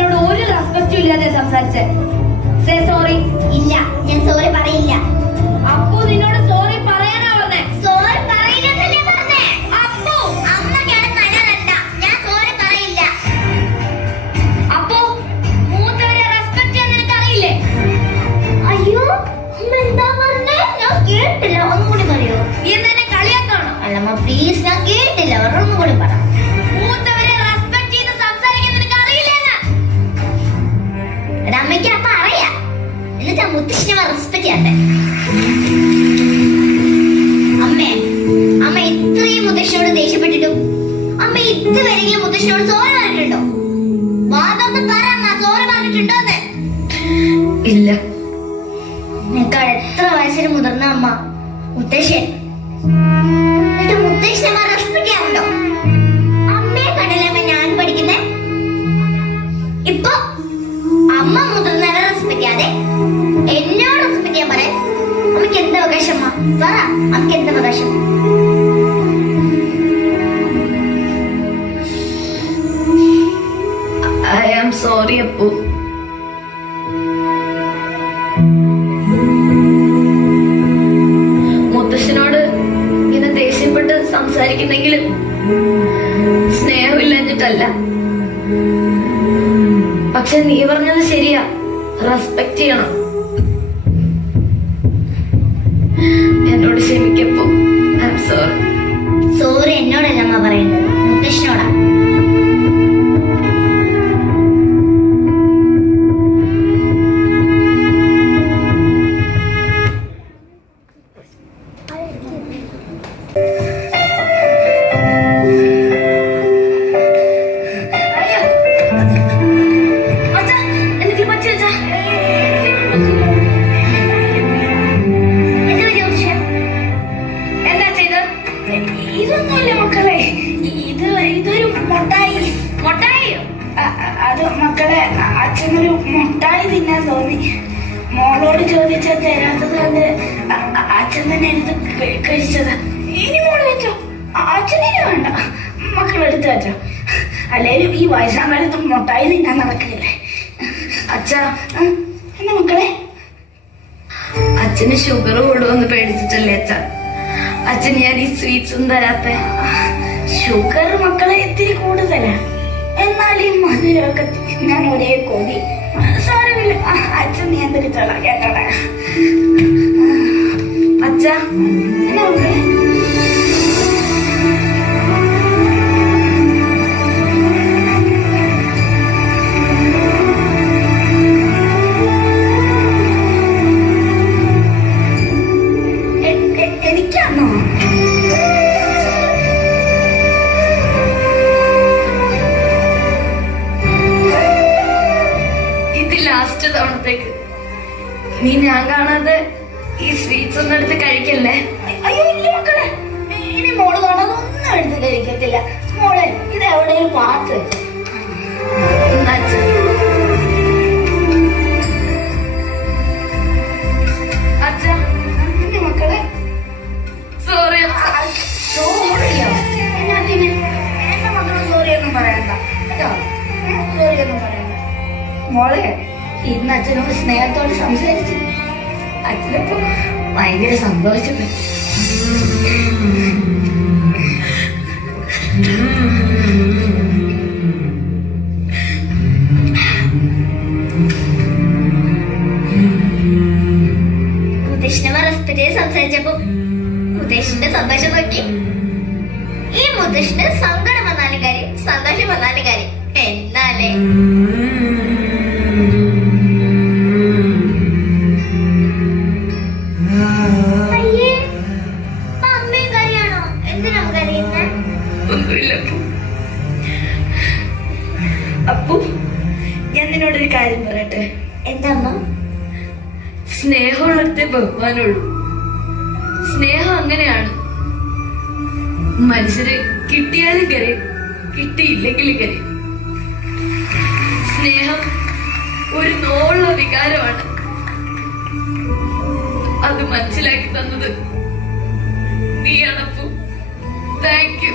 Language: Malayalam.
എന്നോട് ഒരു റെസ്പെക്റ്റും ഇല്ലാതെ സംസാരിച്ചേ. Say sorry. ഇല്ല, ഞാൻ സോറി പറയില്ല. അപ്പു നിന്നോട് സോറി പറയാനാ പറഞ്ഞേ. സോറി പറയില്ലെന്നല്ലേ പറഞ്ഞേ. അപ്പു അമ്മ കിടന്നല്ല, ഞാൻ സോറി പറയില്ല. അപ്പു മൂത്തവരെ റെസ്പെക്ട് ചെയ്യാൻ നിനക്ക് അറിയില്ലേ? അയ്യോ, അമ്മ എന്താ പറഞ്ഞേ? ഞാൻ കേട്ടില്ല, ഒന്നുകൂടി പറയോ? നീ എന്നെ കളിയാക്കാണോ? അല്ലമ്മ പ്ലീസ്, ഞാൻ കേട്ടില്ല, ഒന്നും കൂടി പറ. മൂത്തവരെ റെസ്പെക്ട് ചെയ്ത് സംസാരിക്കാൻ നിനക്ക് അറിയില്ലെന്ന്. അമ്മയ്ക്ക് അപ്പ അറിയാം, എന്നിട്ടാ മുത്തശ്ശിനെ റെസ്പെക്ട് ചെയ്യാത്തെ. അമ്മ ഇത്രയും മുത്തശ്ശിയോട് ദേഷ്യപ്പെട്ടിട്ടും അമ്മ ഇതുവരെയെങ്കിലും മുത്തശ്ശിയോട് സോറി പറഞ്ഞിട്ടുണ്ടോ? വാദൊന്ന് പറ, സോറി പറഞ്ഞിട്ടുണ്ടോന്ന്. ഇല്ല. നിനക്കാൾ എത്ര വയസ്സിന് മുതിർന്ന അമ്മ മുത്തശ്ശൻ, എന്നിട്ട് മുത്തശ്ശനെ റെസ്പെക്ട് ചെയ്യാറുണ്ടോ? അമ്മയെ കണ്ടല്ലേ ഞാൻ പഠിക്കുന്നേ. ഇപ്പൊ അമ്മ മുതിർന്നവരെ റെസ്പെക്ട് ചെയ്യാതെ എന്നോട് റെസ്പെക്ട് ചെയ്യാൻ പറയാൻ അമ്മയ്ക്ക് എന്താ അവകാശം? പറ, അമ്മയ്ക്ക് എന്താ അവകാശം? I am sorry Appu. മുത്തശ്ശനോട് ഇങ്ങനെ ദേഷ്യപ്പെട്ട് സംസാരിക്കുന്നെങ്കിലും സ്നേഹമില്ലഞ്ഞിട്ടല്ല. പക്ഷെ നീ പറഞ്ഞത് ശരിയാ, റെസ്പെക്ട് ചെയ്യണം. എന്നോട് ക്ഷമിക്കപ്പോ. I am sorry. സോറി എന്നോടല്ല അമ്മ പറയേണ്ടത്, മുത്തശ്ശനോടാ. അത് മക്കളെ, അച്ഛനൊരു മുട്ടായി തിന്നാൻ തോന്നി. മോളോട് ചോദിച്ചാൽ തരാത്തത് കൊണ്ട് അച്ഛൻ തന്നെ എടുത്ത് കഴിച്ചതാ. ഇനി മോള് വെച്ചോ, അച്ഛനേനും വേണ്ട, മക്കളെടുത്ത് വെച്ചോ. അല്ലേലും ഈ വയസ്സാം കാലത്ത് മുട്ടായി തിന്നാൻ നടക്കില്ലേ. അച്ഛാ, എന്നാ മക്കളെ, അച്ഛന് ഷുഗർ കൂടുമെന്ന് പേടിച്ചിട്ടല്ലേ അച്ഛ അച്ഛൻ ഞാൻ ഈ സ്വീറ്റ്സും തരാത്ത. ഷുഗർ മക്കളെ ഇത്തിരി കൂടുതലാ, എന്നാൽ ഈ മധുരമൊക്കെ തിന്നാൻ ഒരേ കൊതി. സാരമില്ല, അച്ഛൻ നിയന്ത്രിച്ചോളാം കേട്ടോടാ. അച്ഛ എന്നാ മക്കളെ, എനിക്കാണോ? ഇത് ലാസ്റ്റ് തവണത്തേക്ക്. നീ ഞാൻ കാണാതെ ഈ സ്വീറ്റ്സ് ഒന്നും എടുത്ത് കഴിക്കല്ലേ. അയ്യോ ഇല്ല മക്കളെ, ഇനി മോള് കാണാതെ ഒന്നും എടുത്ത് കഴിക്കത്തില്ല. മോളെ ഇത് എവിടെയും പാത്ത് അച്ഛാ. മക്കളെ സോറി. സോറിയോ? എന്നാ പിന്നെ എന്റെ മക്കളെ സോറി ഒന്നും പറയണ്ട കേട്ടോ, സോറി ഒന്നും പറയണ്ട. മോളെ ഇന്ന് അച്ഛനോട് സ്നേഹത്തോട് സംസാരിച്ചു, അച്ഛനിപ്പോ ഭയങ്കര സന്തോഷപ്പെട്ടു. മുത്തശ്ശനെ റെസ്പെക്ട് ചെയ്ത് സംസാരിച്ചപ്പോ മുത്തശ്ശന്റെ സന്തോഷം നോക്കി. ഈ മുത്തശ്ശന് സങ്കടം വന്നാലും കാര്യം, സന്തോഷം വന്നാലും കാര്യം. എന്നാലേ അയ്യേ, അമ്മയും കറിയാണോ? എന്തിനാ കറിയുന്നേ? ഒന്നുമില്ല അപ്പു, ഞാൻ നിന്നോടൊരു കാര്യം പറയട്ടെ. എന്താ അമ്മ? സ്നേഹമുള്ളടത്തെ ബഹുമാനമുള്ളൂ. സ്നേഹം അങ്ങനെയാണ്, മനുഷ്യര് കിട്ടിയാലും കരയും, കിട്ടിയില്ലെങ്കിലും കരയും. സ്നേഹം ഒരു നോളുള്ള വികാരമാണ്. അത് മനസ്സിലാക്കി തന്നത് നീയാണപ്പോ. Thank you.